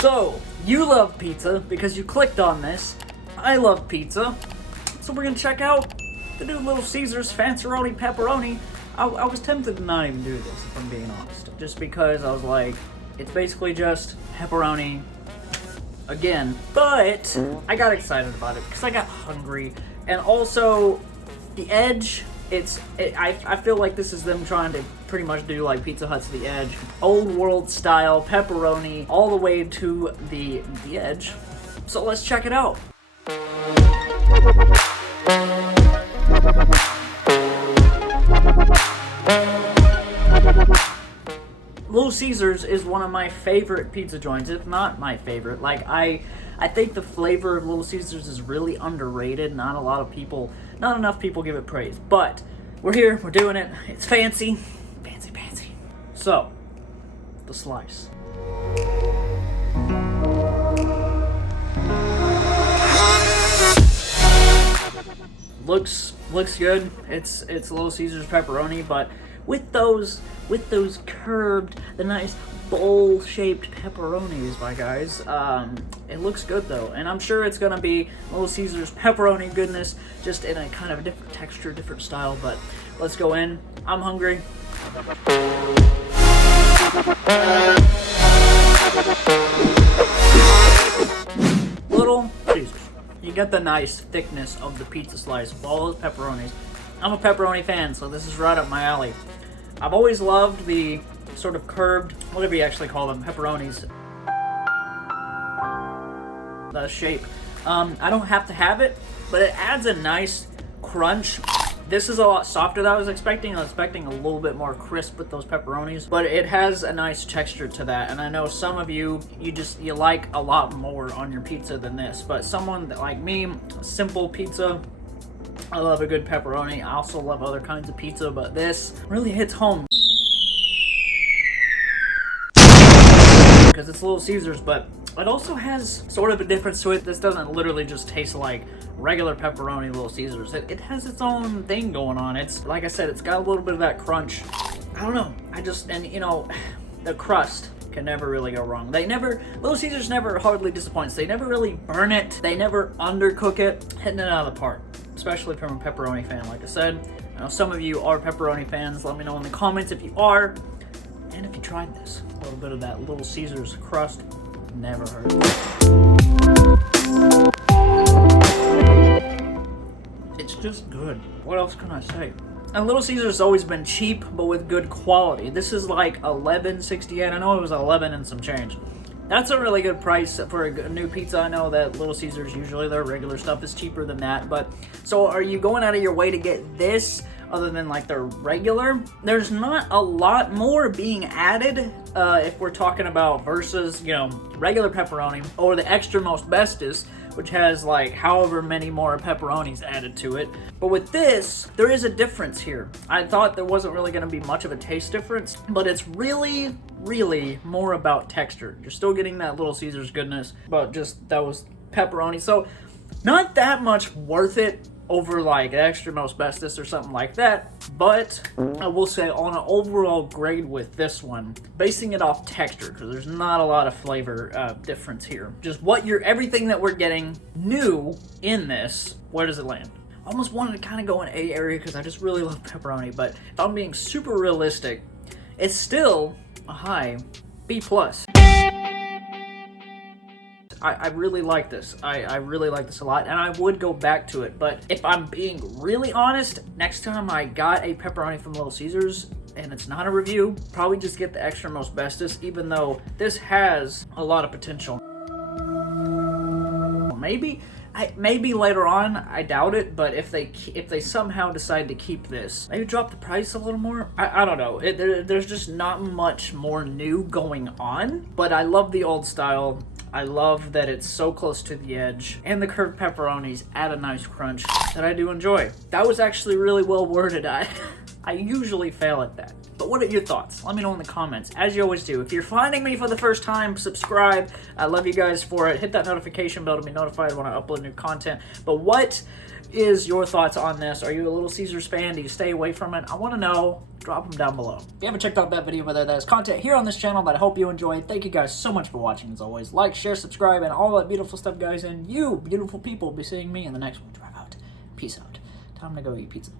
So, you love pizza because you clicked on this. I love pizza. So we're gonna check out the new Little Caesars FANCERONI Pepperoni. I was tempted to not even do this, if I'm being honest. Just because I was like, it's basically just pepperoni again. But I got excited about it because I got hungry. And also, the edge, I feel like this is them trying to pretty much do like Pizza Hut's The Edge. Old world style pepperoni all the way to the edge. So let's check it out. Little Caesars is one of my favorite pizza joints, if not my favorite. Like, I think the flavor of Little Caesars is really underrated. Not enough people give it praise. But we're here, we're doing it. It's fancy. Fancy, fancy. So, the slice. Looks good. It's Little Caesars pepperoni, but with those curved, the nice bowl-shaped pepperonis, my guys. It looks good though, and I'm sure it's gonna be Little Caesars pepperoni goodness, just in a kind of a different texture, different style. But let's go in. I'm hungry. Little Caesars. You get the nice thickness of the pizza slice with all those pepperonis. I'm a pepperoni fan, so this is right up my alley. I've always loved the sort of curved, whatever you actually call them, pepperonis. The shape. I don't have to have it, but it adds a nice crunch. This is a lot softer than I was expecting. I was expecting a little bit more crisp with those pepperonis, but it has a nice texture to that. And I know some of you like a lot more on your pizza than this, but someone like me, simple pizza, I love a good pepperoni. I also love other kinds of pizza, but this really hits home because it's Little Caesars, but it also has sort of a difference to it. This doesn't literally just taste like regular pepperoni Little Caesars. It has its own thing going on. It's, like I said, it's got a little bit of that crunch. I don't know. The crust can never really go wrong. Little Caesars never hardly disappoints. They never really burn it. They never undercook it. Hitting it out of the park, especially from a pepperoni fan, like I said. I know some of you are pepperoni fans. Let me know in the comments if you are, and if you tried this. A little bit of that Little Caesars crust never hurt. It's just good. What else can I say? And Little Caesars has always been cheap, but with good quality. This is like $11.68. I know it was 11 and some change. That's a really good price for a new pizza. I know that Little Caesars, usually their regular stuff is cheaper than that. But so are you going out of your way to get this other than like their regular? There's not a lot more being added if we're talking about versus, regular pepperoni or the extra most bestest, which has like however many more pepperonis added to it. But with this, there is a difference here. I thought there wasn't really going to be much of a taste difference, but it's really, really more about texture. You're still getting that Little Caesars goodness, but just those pepperoni. So not that much worth it over like extra most bestest or something like that, but I will say on an overall grade with this one, basing it off texture, because there's not a lot of flavor difference here. Just everything that we're getting new in this, where does it land? I almost wanted to kind of go in A area because I just really love pepperoni, but if I'm being super realistic, it's still a high B+. I really like this. I really like this a lot, and I would go back to it. But if I'm being really honest, next time I got a pepperoni from Little Caesars, and it's not a review, probably just get the extra most bestest, even though this has a lot of potential. Maybe later on, I doubt it, but if they somehow decide to keep this, maybe drop the price a little more. I don't know. There's just not much more new going on, but I love the old style. I love that it's so close to the edge, and the curved pepperonis add a nice crunch that I do enjoy. That was actually really well worded. I usually fail at that. But what are your thoughts? Let me know in the comments, as you always do. If you're finding me for the first time, subscribe. I love you guys for it. Hit that notification bell to be notified when I upload new content. But what is your thoughts on this? Are you a Little Caesars fan? Do you stay away from it? I want to know. Drop them down below. If you haven't checked out that video, whether that is content here on this channel that I hope you enjoyed, thank you guys so much for watching as always. Like, share, subscribe, and all that beautiful stuff, guys. And you, beautiful people, will be seeing me in the next one. Drive out. Peace out. Time to go eat pizza.